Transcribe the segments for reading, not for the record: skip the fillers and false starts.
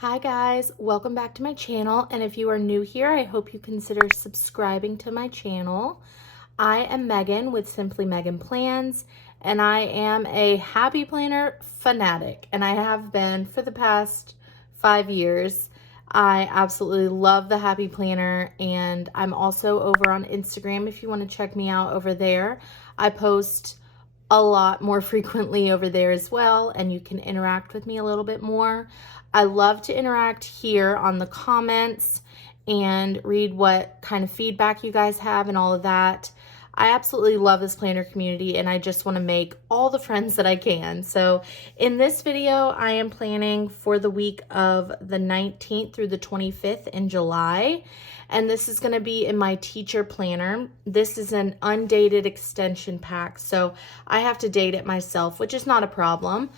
Hi guys, welcome back to my channel, and if you are new here, I hope you consider subscribing to my channel. I am Megan with Simply Megan Plans, and I am a happy planner fanatic, and I have been for the past 5 years. I absolutely love the happy planner, and I'm also over on Instagram if you want to check me out over there. I post a lot more frequently over there as well, and you can interact with me a little bit more. I love to interact here on the comments and read what kind of feedback you guys have and all of that. I absolutely love this planner community, and I just want to make all the friends that I can. So in this video, I am planning for the week of the 19th through the 25th in July. And this is going to be in my teacher planner. This is an undated extension pack, so I have to date it myself, which is not a problem.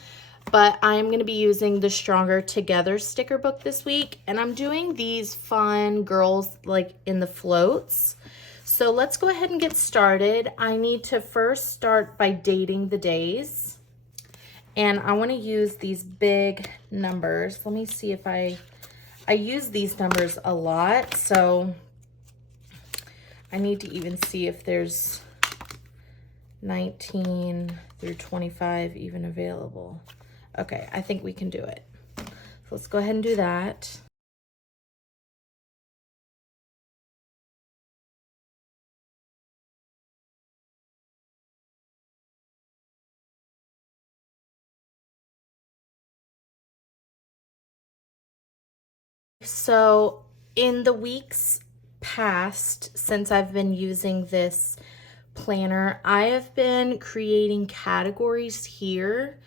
But I'm going to be using the Stronger Together sticker book this week, and I'm doing these fun girls like in the floats. So let's go ahead and get started. I need to first start by dating the days, and I want to use these big numbers. Let me see if I use these numbers a lot, so I need to even see if there's 19 through 25 even available. Okay, I think we can do it. So let's go ahead and do that. So in the weeks past, since I've been using this planner, I have been creating categories here,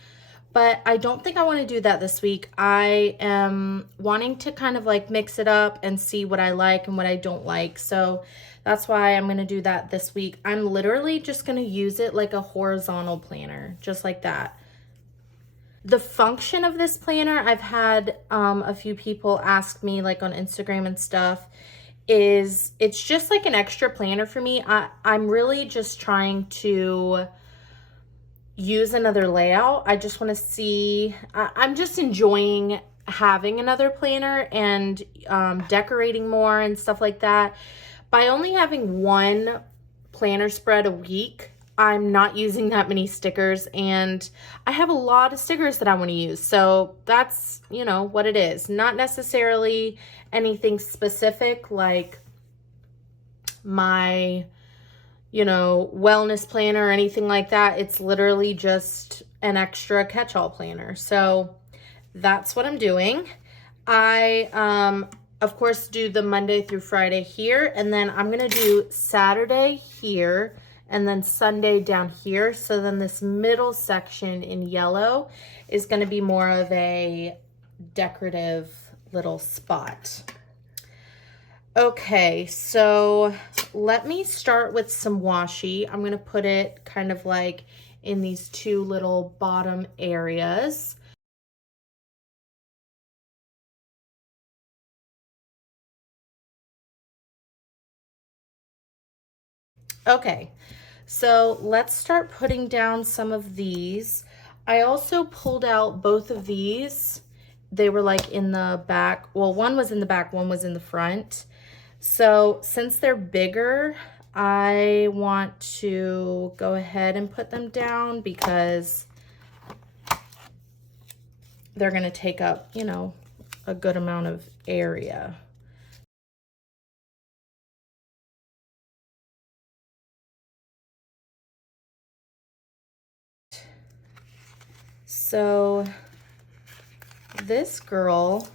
but I don't think I want to do that this week. I am wanting to kind of like mix it up and see what I like and what I don't like. So that's why I'm going to do that this week. I'm literally just going to use it like a horizontal planner, just like that. The function of this planner, I've had a few people ask me like on Instagram and stuff, is it's just like an extra planner for me. I'm really just trying to use another layout. I just want to see, I'm just enjoying having another planner and decorating more and stuff like that. By only having one planner spread a week, I'm not using that many stickers, and I have a lot of stickers that I want to use. So that's, you know, what it is. Not necessarily anything specific like my, you know, wellness planner or anything like that. It's literally just an extra catch-all planner. So that's what I'm doing. I, of course, do the Monday through Friday here, and then I'm going to do Saturday here, and then Sunday down here. So then this middle section in yellow is going to be more of a decorative little spot. Okay, so let me start with some washi. I'm going to put it kind of like in these two little bottom areas. Okay, so let's start putting down some of these. I also pulled out both of these. They were like in the back. Well, one was in the back, one was in the front. So since they're bigger, I want to go ahead and put them down because they're going to take up, you know, a good amount of area. So this girl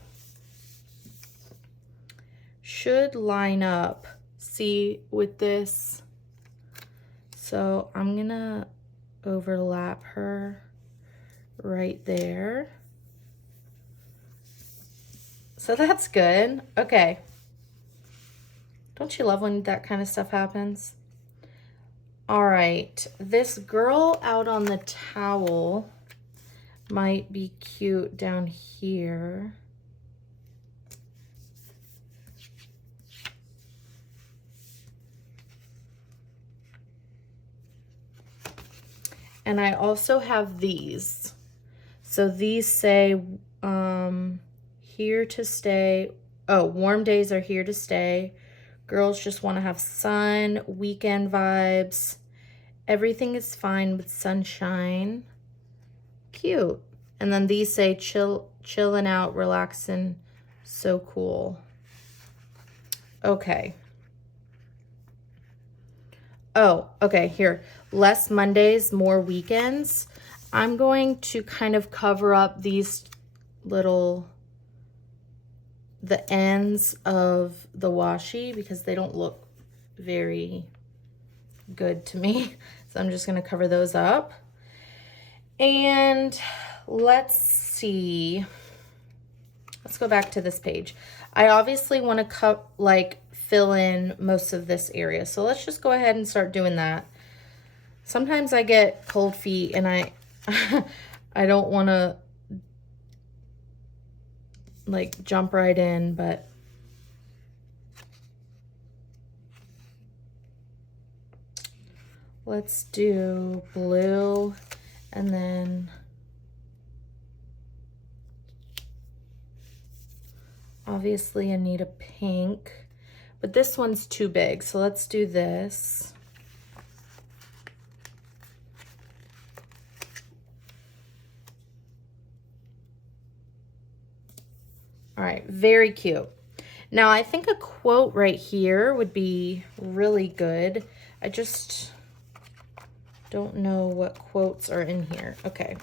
should line up, see, with this. So I'm gonna overlap her right there. So that's good. Okay. Don't you love when that kind of stuff happens? All right, this girl out on the towel might be cute down here. And I also have these. So these say here to stay. Oh, warm days are here to stay. Girls just want to have sun, weekend vibes. Everything is fine with sunshine. Cute. And then these say chilling out, relaxing, so cool. Okay. Oh, okay, here. Less Mondays, more weekends. I'm going to kind of cover up these the ends of the washi because they don't look very good to me. So I'm just going to cover those up. And let's see. Let's go back to this page. I obviously want to fill in most of this area. So let's just go ahead and start doing that. Sometimes I get cold feet and I don't want to like jump right in, but let's do blue and then obviously I need a pink, but this one's too big. So let's do this. All right, very cute. Now I think a quote right here would be really good. I just don't know what quotes are in here. Okay,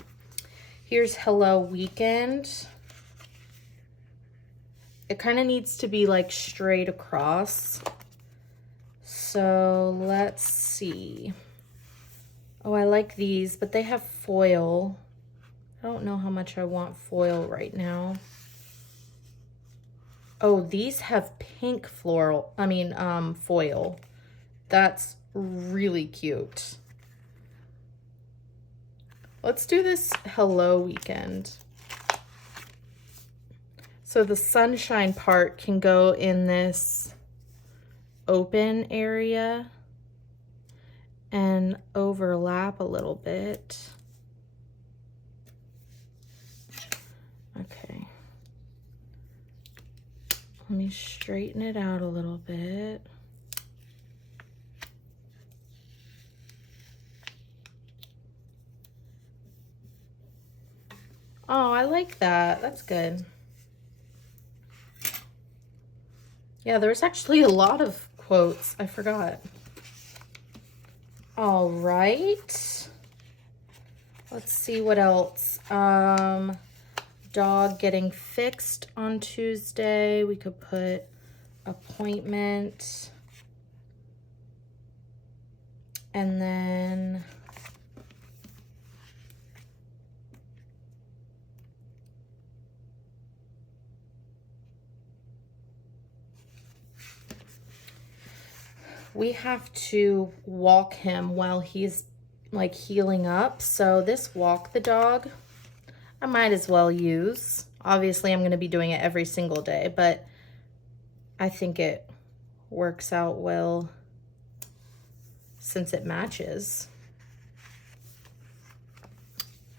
here's hello weekend. It kind of needs to be like straight across. So let's see. Oh, I like these, but they have foil. I don't know how much I want foil right now. Oh, these have pink foil. That's really cute. Let's do this hello weekend. So the sunshine part can go in this open area and overlap a little bit. Okay. Let me straighten it out a little bit. Oh, I like that. That's good. Yeah, there's actually a lot of quotes. I forgot. All right. Let's see what else. Dog getting fixed on Tuesday. We could put appointment. And then we have to walk him while he's like healing up. So this walk the dog, I might as well use. Obviously, I'm going to be doing it every single day, but I think it works out well since it matches.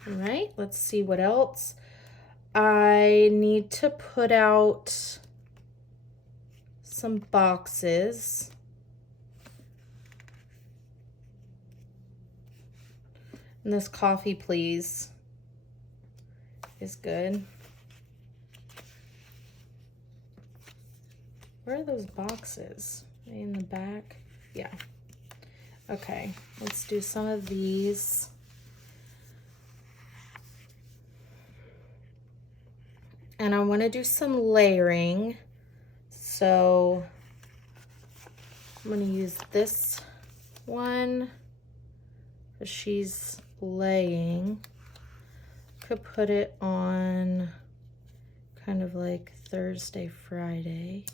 All right, let's see what else. I need to put out some boxes. And this coffee, please, is good. Where are those boxes? Are they in the back? Yeah. Okay, let's do some of these. And I want to do some layering. So I'm going to use this one because she's laying. Could put it on kind of like Thursday, Friday.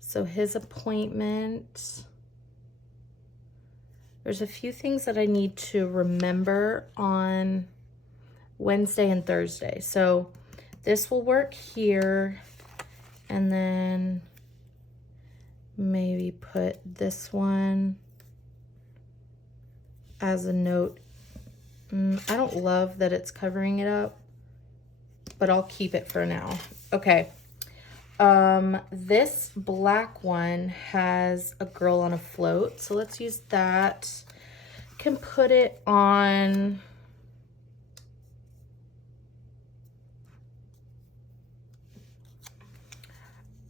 So his appointment, there's a few things that I need to remember on Wednesday and Thursday. So this will work here, and then maybe put this one as a note. I don't love that it's covering it up, but I'll keep it for now. Okay. This black one has a girl on a float, so let's use that. Can put it on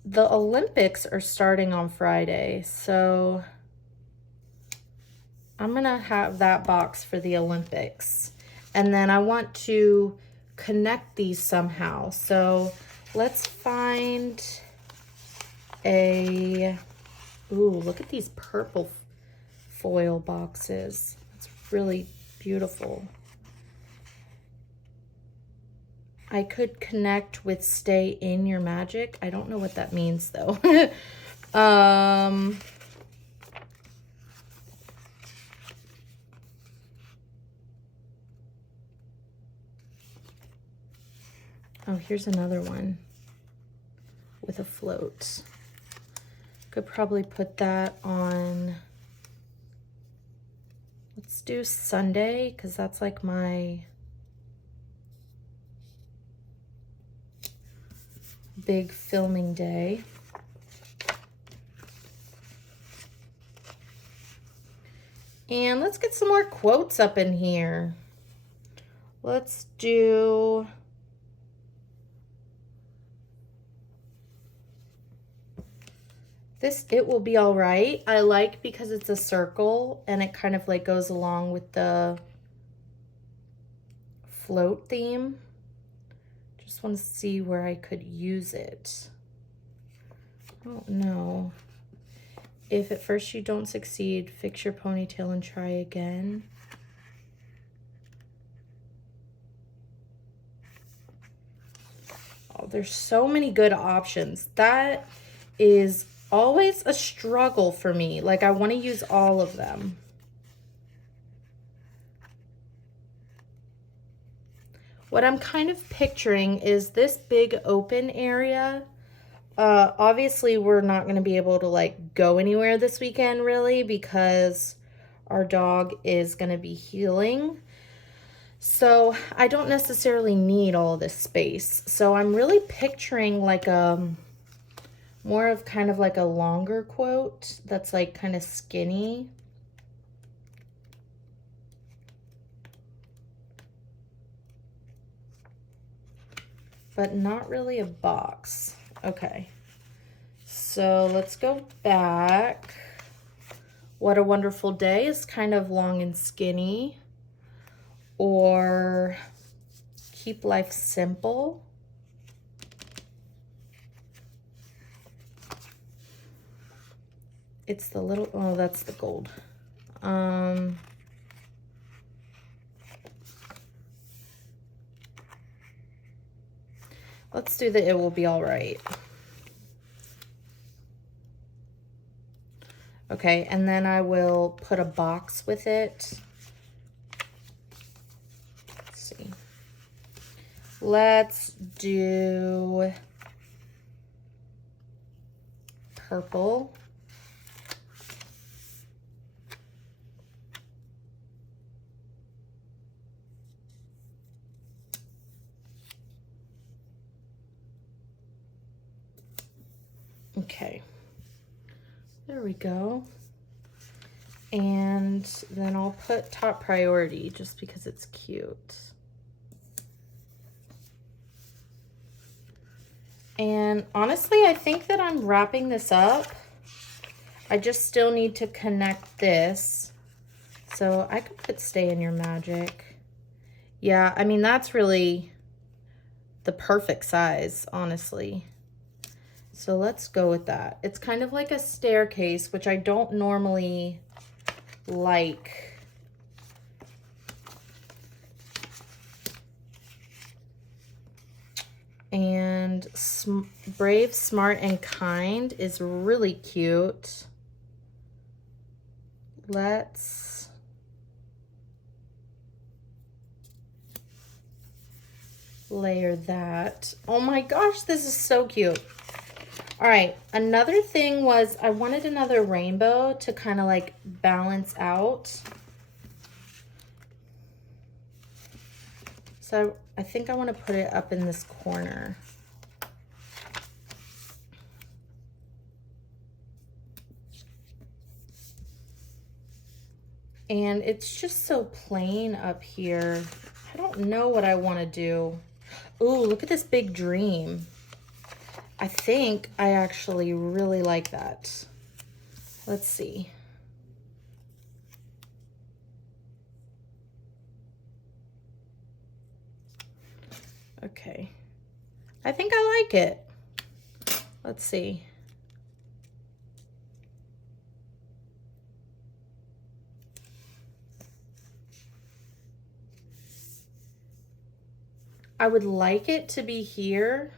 the Olympics are starting on Friday, so I'm gonna have that box for the Olympics. And then I want to connect these somehow. So let's find a, ooh, look at these purple foil boxes. It's really beautiful. I could connect with Stay in Your Magic. I don't know what that means though. Oh, here's another one with a float. Could probably put that on, let's do Sunday, because that's like my big filming day. And let's get some more quotes up in here. Let's do, this It Will Be All Right. I like because it's a circle and it kind of like goes along with the float theme. Just want to see where I could use it. I don't know. If at first you don't succeed, fix your ponytail and try again. Oh, there's so many good options. That is always a struggle for me. Like, I want to use all of them. What I'm kind of picturing is this big open area. Obviously, we're not going to be able to like go anywhere this weekend really because our dog is going to be healing. So I don't necessarily need all this space. So I'm really picturing like more of kind of like a longer quote that's like kind of skinny. But not really a box. Okay, so let's go back. What a Wonderful Day is kind of long and skinny. Or Keep Life Simple. It's the little, oh, that's the gold. Let's do the It Will Be All Right. Okay, and then I will put a box with it. Let's see. Let's do purple. Okay, there we go. And then I'll put Top Priority just because it's cute. And honestly, I think that I'm wrapping this up. I just still need to connect this. So I could put Stay in Your Magic. Yeah, I mean, that's really the perfect size, honestly. So let's go with that. It's kind of like a staircase, which I don't normally like. And Brave, Smart, and Kind is really cute. Let's layer that. Oh my gosh, this is so cute. All right, another thing was I wanted another rainbow to kind of like balance out. So I think I want to put it up in this corner. And it's just so plain up here. I don't know what I want to do. Ooh, look at this big dream. I think I actually really like that. Let's see. Okay. I think I like it. Let's see. I would like it to be here.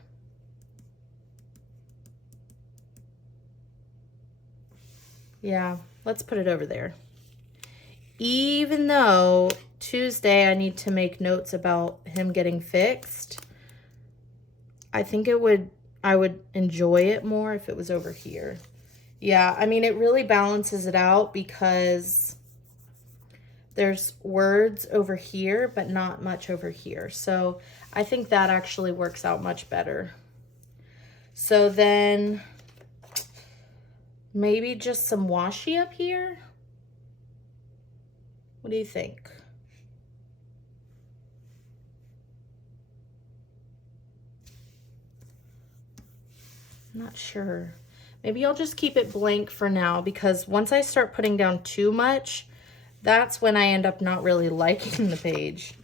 Yeah, let's put it over there. Even though Tuesday I need to make notes about him getting fixed, I think I would enjoy it more if it was over here. Yeah, I mean, it really balances it out because there's words over here, but not much over here. So I think that actually works out much better. So then maybe just some washi up here. What do you think? I'm not sure. Maybe I'll just keep it blank for now, because once I start putting down too much, that's when I end up not really liking the page.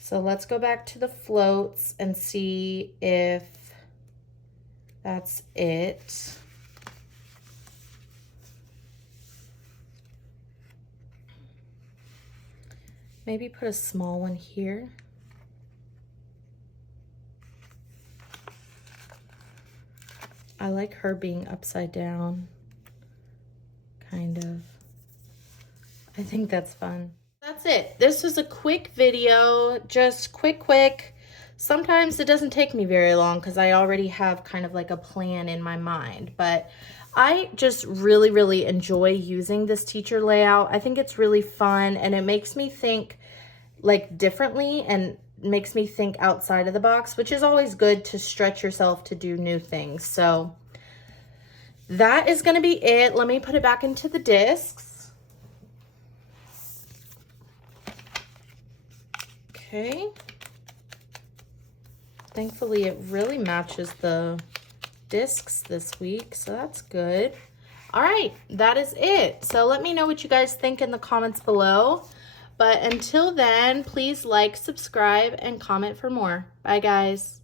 So let's go back to the floats and see if that's it. Maybe put a small one here. I like her being upside down, kind of. I think that's fun. That's it. This was a quick video, just quick. Sometimes it doesn't take me very long because I already have kind of like a plan in my mind, but I just really enjoy using this teacher layout. I think it's really fun, and it makes me think like differently and makes me think outside of the box, which is always good to stretch yourself to do new things. So that is going to be it. Let me put it back into the discs. Okay. Thankfully, it really matches the discs this week, so that's good. All right, that is it. So let me know what you guys think in the comments below. But until then, please like, subscribe, and comment for more. Bye, guys.